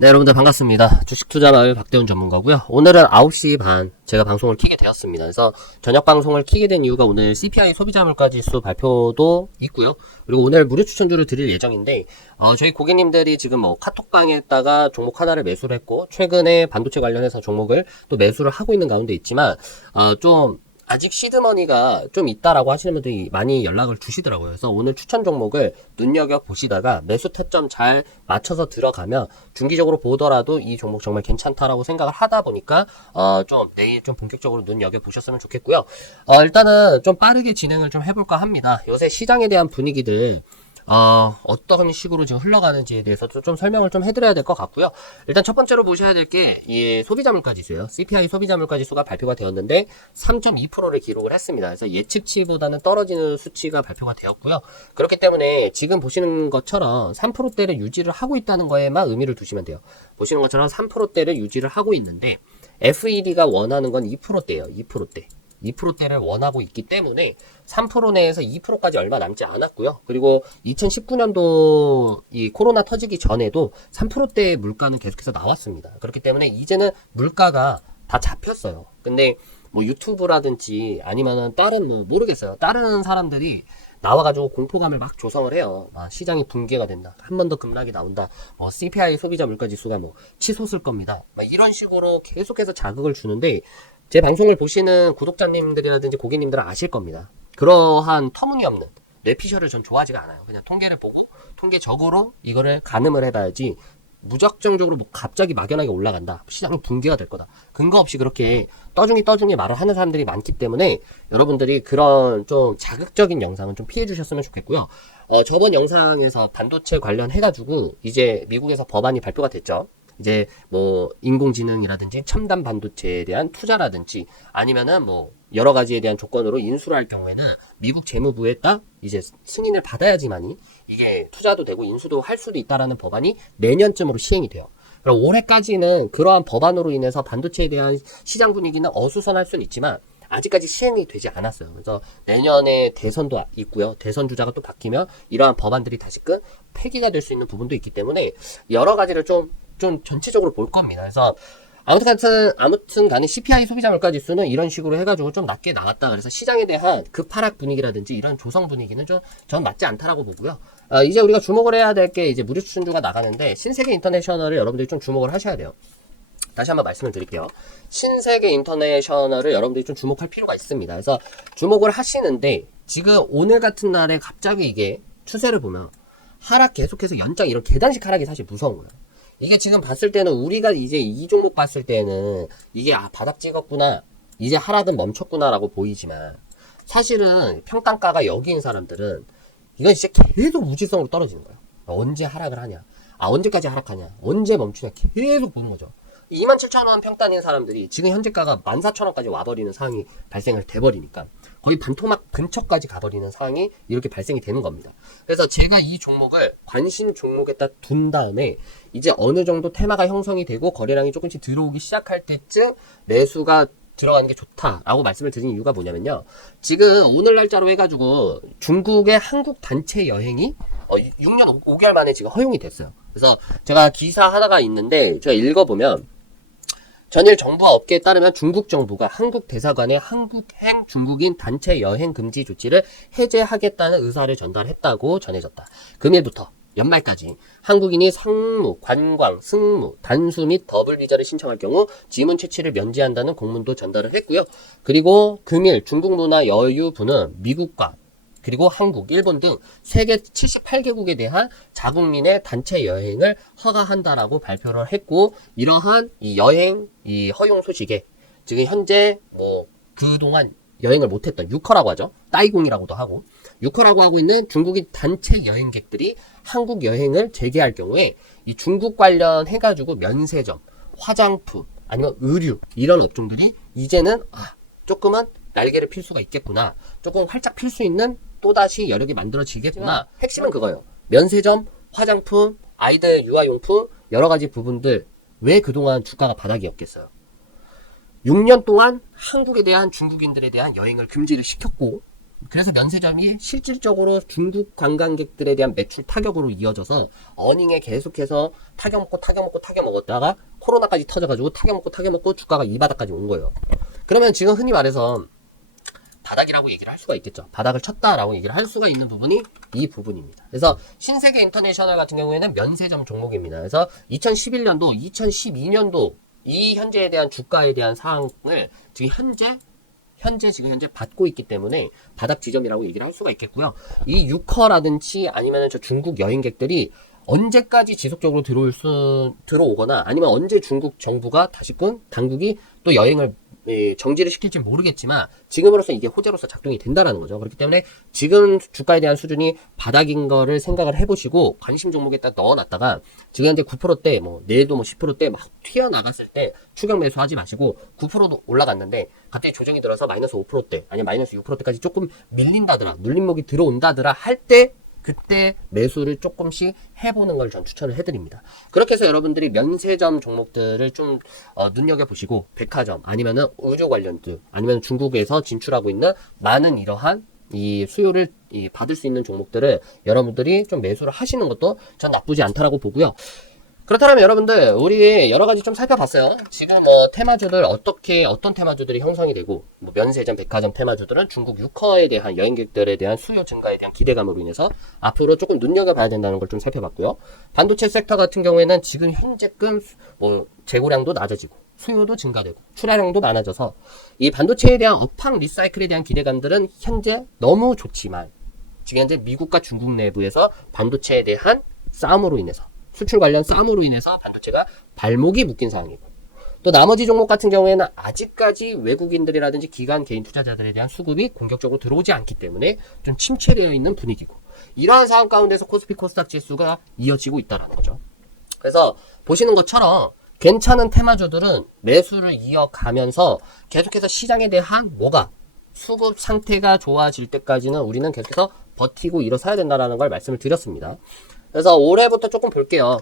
네, 여러분들 반갑습니다. 주식투자마을 박대훈 전문가고요. 오늘은 9시 반 제가 방송을 키게 되었습니다. 그래서 저녁 방송을 키게 된 이유가 오늘 CPI 소비자물가지수 발표도 있고요. 그리고 오늘 무료 추천주를 드릴 예정인데 저희 고객님들이 지금 뭐 카톡방에다가 종목 하나를 매수를 했고 최근에 반도체 관련해서 종목을 또 매수를 하고 있는 가운데 있지만 좀 아직 시드머니가 좀 있다라고 하시는 분들이 많이 연락을 주시더라고요. 그래서 오늘 추천 종목을 눈여겨보시다가 매수 타점 잘 맞춰서 들어가면 중기적으로 보더라도 이 종목 정말 괜찮다라고 생각을 하다 보니까 좀 내일 좀 본격적으로 눈여겨보셨으면 좋겠고요. 일단은 좀 빠르게 진행을 좀 해볼까 합니다. 요새 시장에 대한 분위기들 어떤 식으로 지금 흘러가는지에 대해서 좀 설명을 좀 해드려야 될 것 같고요. 일단 첫 번째로 보셔야 될 게 이 소비자물가지수예요. CPI 소비자물가지수가 발표가 되었는데 3.2%를 기록을 했습니다. 그래서 예측치보다는 떨어지는 수치가 발표가 되었고요. 그렇기 때문에 지금 보시는 것처럼 3%대를 유지를 하고 있다는 거에만 의미를 두시면 돼요. 보시는 것처럼 3%대를 유지를 하고 있는데 FED가 원하는 건 2%대예요. 2%대. 2%대를 원하고 있기 때문에 3% 내에서 2%까지 얼마 남지 않았고요. 그리고 2019년도 이 코로나 터지기 전에도 3%대의 물가는 계속해서 나왔습니다. 그렇기 때문에 이제는 물가가 다 잡혔어요. 근데 뭐 유튜브라든지 아니면은 다른 뭐 모르겠어요. 다른 사람들이 나와가지고 공포감을 막 조성을 해요. 시장이 붕괴가 된다. 한 번 더 급락이 나온다. 뭐 CPI 소비자 물가지수가 뭐 치솟을 겁니다. 이런 식으로 계속해서 자극을 주는데 제 방송을 보시는 구독자님들이라든지 고객님들은 아실 겁니다. 그러한 터무니없는 뇌피셜을 전 좋아하지가 않아요. 그냥 통계를 보고 통계적으로 이거를 가늠을 해봐야지 무작정적으로 뭐 갑자기 막연하게 올라간다. 시장이 붕괴가 될 거다. 근거 없이 그렇게 떠중이 말을 하는 사람들이 많기 때문에 여러분들이 그런 좀 자극적인 영상은 좀 피해 주셨으면 좋겠고요. 저번 영상에서 반도체 관련해가지고 이제 미국에서 법안이 발표가 됐죠. 이제 뭐 인공지능이라든지 첨단 반도체에 대한 투자라든지 아니면은 뭐 여러 가지에 대한 조건으로 인수를 할 경우에는 미국 재무부에 딱 이제 승인을 받아야지만이 이게 투자도 되고 인수도 할 수도 있다라는 법안이 내년쯤으로 시행이 돼요. 그럼 올해까지는 그러한 법안으로 인해서 반도체에 대한 시장 분위기는 어수선할 수는 있지만 아직까지 시행이 되지 않았어요. 그래서 내년에 대선도 있고요. 대선 주자가 또 바뀌면 이러한 법안들이 다시금 폐기가 될 수 있는 부분도 있기 때문에 여러 가지를 좀 전체적으로 볼 겁니다. 그래서 아무튼 간에 CPI 소비자 물가 지수는 이런 식으로 해가지고 좀 낮게 나왔다. 그래서 시장에 대한 급하락 분위기라든지 이런 조성 분위기는 전 맞지 않다라고 보고요. 이제 우리가 주목을 해야 될 게 이제 무료 추천주가 나가는데 신세계 인터내셔널을 여러분들이 좀 주목을 하셔야 돼요. 다시 한번 말씀을 드릴게요. 신세계 인터내셔널을 여러분들이 좀 주목할 필요가 있습니다. 그래서 주목을 하시는데 지금 오늘 같은 날에 갑자기 이게 추세를 보면 하락 계속해서 연장 이런 계단식 하락이 사실 무서운 거예요. 이게 지금 봤을 때는 우리가 이제 이 종목 봤을 때는 이게 바닥 찍었구나 이제 하락은 멈췄구나 라고 보이지만 사실은 평단가가 여기인 사람들은 이건 진짜 계속 무지성으로 떨어지는 거예요. 언제 하락을 하냐, 언제까지 하락하냐, 언제 멈추냐 계속 보는 거죠. 27,000원 평단인 사람들이 지금 현재가가 14,000원까지 와버리는 상황이 발생을 돼버리니까 거의 반토막 근처까지 가버리는 상황이 이렇게 발생이 되는 겁니다. 그래서 제가 이 종목을 관심 종목에다 둔 다음에 이제 어느 정도 테마가 형성이 되고 거래량이 조금씩 들어오기 시작할 때쯤 매수가 들어가는 게 좋다라고 말씀을 드린 이유가 뭐냐면요. 지금 오늘 날짜로 해가지고 중국의 한국 단체 여행이 6년 5개월 만에 지금 허용이 됐어요. 그래서 제가 기사 하나가 있는데 제가 읽어보면 전일 정부와 업계에 따르면 중국 정부가 한국 대사관에 한국행 중국인 단체 여행 금지 조치를 해제하겠다는 의사를 전달했다고 전해졌다. 금일부터 연말까지 한국인이 상무, 관광, 승무, 단수 및 더블 비자를 신청할 경우 지문 채취를 면제한다는 공문도 전달을 했고요. 그리고 금일 중국문화여유부는 미국과 그리고 한국, 일본 등 세계 78개국에 대한 자국민의 단체 여행을 허가한다라고 발표를 했고 이러한 이 여행, 이 허용 소식에 지금 현재 뭐 그동안 여행을 못했던 유커라고 하죠. 따이공이라고도 하고 유커라고 하고 있는 중국인 단체 여행객들이 한국 여행을 재개할 경우에 이 중국 관련해가지고 면세점, 화장품, 아니면 의류 이런 업종들이 이제는 조금은 날개를 필 수가 있겠구나. 조금 활짝 필 수 있는 또다시 여력이 만들어지겠구나. 핵심은 그거예요. 면세점, 화장품, 아이들 유아용품 여러 가지 부분들 왜 그동안 주가가 바닥이었겠어요. 6년 동안 한국에 대한 중국인들에 대한 여행을 금지를 시켰고 그래서 면세점이 실질적으로 중국 관광객들에 대한 매출 타격으로 이어져서 어닝에 계속해서 타격 먹었다가 코로나까지 터져가지고 타격 먹고 주가가 이 바닥까지 온 거예요. 그러면 지금 흔히 말해서 바닥이라고 얘기를 할 수가 있겠죠. 바닥을 쳤다라고 얘기를 할 수가 있는 부분이 이 부분입니다. 그래서 신세계 인터내셔널 같은 경우에는 면세점 종목입니다. 그래서 2011년도, 2012년도 이 현재에 대한 주가에 대한 사항을 지금 현재 받고 있기 때문에 바닥 지점이라고 얘기를 할 수가 있겠고요. 이 유커라든지 아니면 저 중국 여행객들이 언제까지 지속적으로 들어오거나 아니면 언제 중국 정부가 다시금 당국이 또 여행을 정지를 시킬지 모르겠지만 지금으로서 이게 호재로서 작동이 된다라는 거죠. 그렇기 때문에 지금 주가에 대한 수준이 바닥인 거를 생각을 해보시고 관심 종목에 딱 넣어놨다가 지금 현재 9%대 내일도 10%대 막 튀어나갔을 때 추격 매수하지 마시고 9%도 올라갔는데 갑자기 조정이 들어서 마이너스 5%대 아니면 마이너스 6%대까지 조금 밀린다더라 눌림목이 들어온다더라 할 때 그때 매수를 조금씩 해보는 걸 전 추천을 해드립니다. 그렇게 해서 여러분들이 면세점 종목들을 좀 눈여겨보시고 백화점 아니면은 의료 관련주 아니면 중국에서 진출하고 있는 많은 이러한 이 수요를 받을 수 있는 종목들을 여러분들이 좀 매수를 하시는 것도 전 나쁘지 않다라고 보고요. 그렇다면 여러분들 우리 여러가지 좀 살펴봤어요. 지금 테마주들 어떤 테마주들이 형성이 되고 면세점 백화점 테마주들은 중국 유커에 대한 여행객들에 대한 수요 증가에 대한 기대감으로 인해서 앞으로 조금 눈여겨봐야 된다는 걸 좀 살펴봤고요. 반도체 섹터 같은 경우에는 지금 현재금 재고량도 낮아지고 수요도 증가되고 출하량도 많아져서 이 반도체에 대한 업황 리사이클에 대한 기대감들은 현재 너무 좋지만 지금 현재 미국과 중국 내부에서 반도체에 대한 싸움으로 인해서 수출 관련 싸움으로 인해서 반도체가 발목이 묶인 상황이고 또 나머지 종목 같은 경우에는 아직까지 외국인들이라든지 기관 개인 투자자들에 대한 수급이 공격적으로 들어오지 않기 때문에 좀 침체되어 있는 분위기고 이러한 상황 가운데서 코스피 코스닥 지수가 이어지고 있다는 거죠. 그래서 보시는 것처럼 괜찮은 테마주들은 매수를 이어가면서 계속해서 시장에 대한 수급 상태가 좋아질 때까지는 우리는 계속해서 버티고 일어서야 된다는 걸 말씀을 드렸습니다. 그래서 올해부터 조금 볼게요.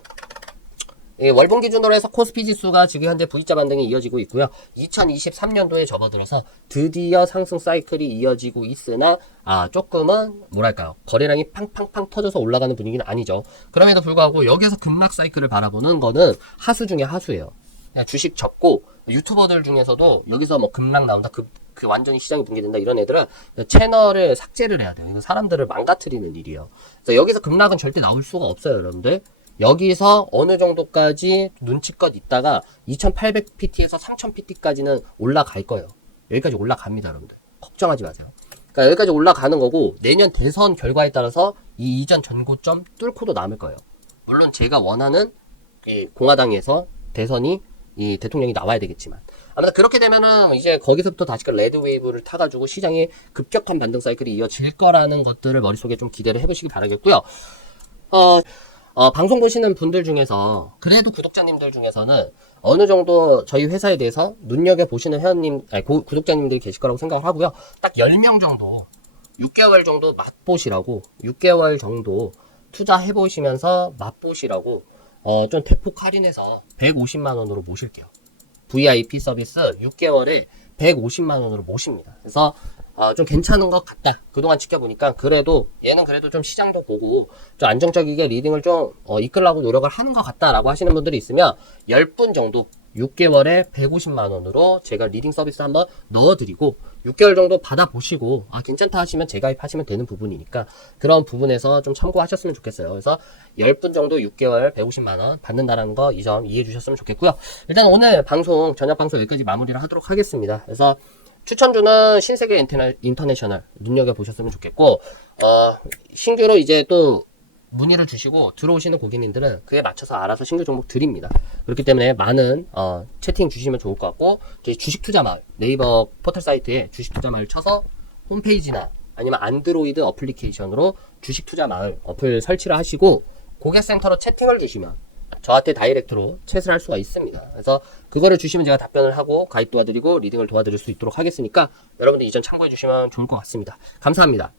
월봉 기준으로 해서 코스피 지수가 지금 현재 V자 반등이 이어지고 있고요. 2023년도에 접어들어서 드디어 상승 사이클이 이어지고 있으나 조금은 거래량이 팡팡팡 터져서 올라가는 분위기는 아니죠. 그럼에도 불구하고 여기서 급락 사이클을 바라보는 거는 하수 중에 하수예요. 그냥 주식 접고 유튜버들 중에서도 여기서 급락 나온다 그 완전히 시장이 붕괴된다 이런 애들은 채널을 삭제를 해야 돼요. 이건 사람들을 망가뜨리는 일이에요. 그래서 여기서 급락은 절대 나올 수가 없어요, 여러분들. 여기서 어느 정도까지 눈치껏 있다가 2800pt에서 3000pt까지는 올라갈 거예요. 여기까지 올라갑니다, 여러분들. 걱정하지 마세요. 그러니까 여기까지 올라가는 거고 내년 대선 결과에 따라서 이 이전 전고점 뚫고도 남을 거예요. 물론 제가 원하는 공화당에서 대선이 이 대통령이 나와야 되겠지만 아무튼 그렇게 되면은 이제 거기서부터 다시 레드 웨이브를 타가지고 시장이 급격한 반등 사이클이 이어질 거라는 것들을 머릿속에 좀 기대를 해보시기 바라겠고요. 방송 보시는 분들 중에서 그래도 구독자님들 중에서는 어느 정도 저희 회사에 대해서 눈여겨보시는 구독자님들이 계실 거라고 생각을 하고요. 딱 10명 정도 6개월 정도 맛보시라고 6개월 정도 투자해보시면서 맛보시라고 좀 대폭 할인해서 150만원으로 모실게요. VIP 서비스 6개월에 150만원으로 모십니다. 그래서 좀 괜찮은 것 같다. 그동안 지켜보니까 얘는 그래도 좀 시장도 보고 좀 안정적이게 리딩을 좀 이끌라고 노력을 하는 것 같다라고 하시는 분들이 있으면 10분 정도 6개월에 150만원으로 제가 리딩 서비스 한번 넣어드리고 6개월 정도 받아보시고 괜찮다 하시면 재가입하시면 되는 부분이니까 그런 부분에서 좀 참고하셨으면 좋겠어요. 그래서 10분 정도 6개월 150만원 받는다는 거 이 점 이해해 주셨으면 좋겠고요. 일단 오늘 저녁 방송 여기까지 마무리를 하도록 하겠습니다. 그래서 추천주는 신세계 인터내셔널 눈여겨보셨으면 좋겠고 신규로 이제 또 문의를 주시고 들어오시는 고객님들은 그에 맞춰서 알아서 신규 종목 드립니다. 그렇기 때문에 많은 채팅 주시면 좋을 것 같고 저희 주식투자마을 네이버 포털 사이트에 주식투자마을 쳐서 홈페이지나 아니면 안드로이드 어플리케이션으로 주식투자마을 어플 설치를 하시고 고객센터로 채팅을 주시면 저한테 다이렉트로 챗을 할 수가 있습니다. 그래서 그거를 주시면 제가 답변을 하고 가입 도와드리고 리딩을 도와드릴 수 있도록 하겠으니까 여러분들 이 점 참고해 주시면 좋을 것 같습니다. 감사합니다.